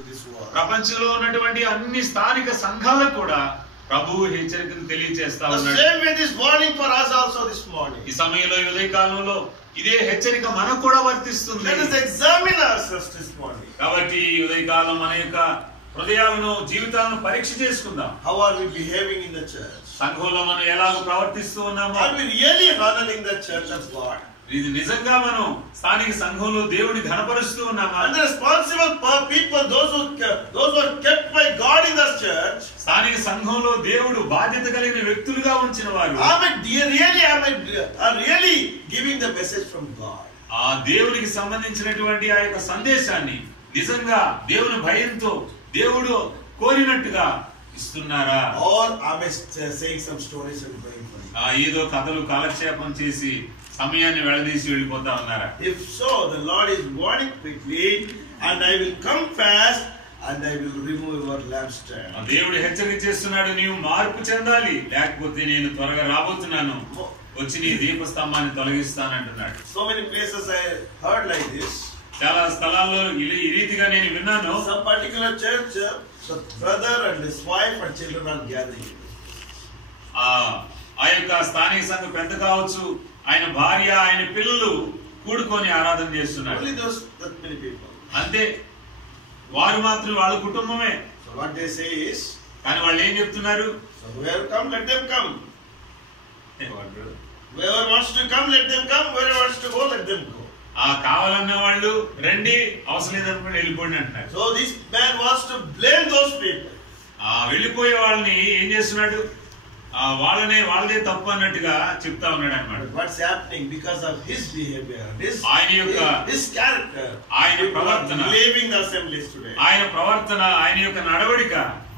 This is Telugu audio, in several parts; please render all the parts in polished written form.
in this world. ప్రపంచంలో ఉన్నటువంటి అన్ని స్థానిక సంఘాలకు కూడా ప్రభువు హెచ్చరికను తెలియజేస్తా The ఉన్నాడు. same way this warning for us also this morning. ఈ సమయంలో ఉదయ కాలంలో ఇదే హెచ్చరిక మనకు కూడా వర్తిస్తుంది. Let us examine ourselves this morning. కాబట్టి ఈ ఉదయ కాలం మన యొక్క హృదయాలను జీవితాలను పరీక్ష చేసుకుందాం. How are we behaving in the church? సంఘంలో మనం ఎలా ప్రవర్తిస్తూ ఉన్నామో, Are we really honoring the church of God? ఇది నిజంగా మనం స్థానిక సంఘంలో దేవుని ఘనపరుస్తూ ఉన్నామా? And the responsible people, those who are kept by God in the church, స్థానిక సంఘంలో దేవుడు బాధ్యత కలిగిన వ్యక్తులుగా ఉంచిన వారు are really giving the message from God. ఆ దేవునికి సంబంధించినటువంటి ఆ యొక్క సందేశాన్ని నిజంగా దేవుని భయంతో దేవుడు కోరినట్టుగా ఇస్తున్నారా? Or am I saying some stories and going for it? ఏదో కథలు కాలక్షేపం చేసి సమయాన్ని వెళదీసి వెళ్ళిపోతా ఉన్నారా? If so, the Lord is warning quickly, and I will come fast, and I will remove your lampstand. దేవుడు హెచ్చరిక చేస్తున్నాడు, నీవు మార్పు చెందాలి, లేకపోతే నేను త్వరగా రాబోతున్నాను, వచ్చి నీ దీపస్తంభాన్ని తొలగిస్తానంటున్నాడు. So many places I heard like this. చాలా స్థలాల్లో ఈ రీతిగా నేను విన్నాను. Some particular church, the brother and his wife and children are gathering. ఆ యొక్క స్థానిక సంఘ పెద్ద కావచ్చు, ఆయన భార్య ఆయన పిల్లలు కూడుకొని ఆరాధన చేస్తున్నారు. Only those that many people. అంతే, వారు మాత్రం వాళ్ళ కుటుంబమే. So what they say is, కానీ వాళ్ళు ఏం చెప్తున్నారు? so whoever come, let them come. Whoever wants to come, let them come. Whoever wants to go, let them go. కావాలన్న వాళ్ళు రండి, అవసరం లేదనుకుని వెళ్ళిపోండి అంటారు. So this man wants to blame those people. వెళ్ళిపోయే వాళ్ళని ఏం చేస్తున్నాడు? వాళ్ళదే తప్పు అన్నట్టుగా చెప్తా ఉన్నాడు అన్నమాట. What's happening because of his behavior, his character, ఆయన ప్రవర్తన, blaming the assemblies today. ఆయన ప్రవర్తన, ఆయన యొక్క నడవడిక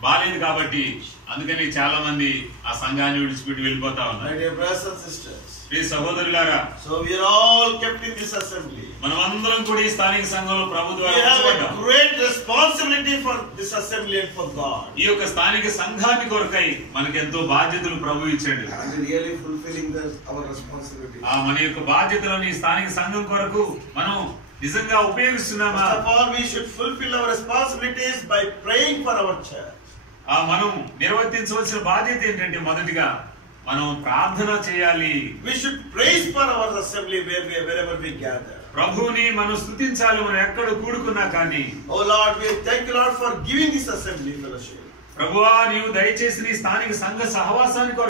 బాలేదు కాబట్టి అందుకని చాలా మంది ఆ సంఘాన్ని విడిచిపెట్టి వెళ్ళిపోతా ఉన్నారు. My dear brothers and sisters, ప్రియ సహోదరులారా, so we are all kept in this assembly. మనమందరం కూడా ఈ స్థానిక సంఘంలో ప్రభు ద్వారా We have a great responsibility for this assembly and for God. ఈ యొక్క స్థానిక సంఘాన్ని కొరకై మనకు ఎంతో బాధ్యతలు ప్రభు ఇచ్చాడు. Are we really fulfilling our responsibility? మన యొక్క బాధ్యతలను ఈ స్థానిక సంఘం కొరకు మనం నిజంగా ఉపయోగిస్తున్నామా? First of all, we should fulfill our responsibilities by praying for our church. మనం నిర్వర్తించవలసిన బాధ్యత ఏంటంటే, మొదటిగా మనం ప్రార్థన చేయాలి. We should praise for our assembly wherever we gather. ప్రభువుని మనం స్తుతించాలి మనం ఎక్కడ కూడుకున్నా కానీ. Oh Lord, we thank you Lord for giving this assembly fellowship. ప్రభువా, నీవు దయచేసి నీ స్థానిక సంఘ సహవాసానికి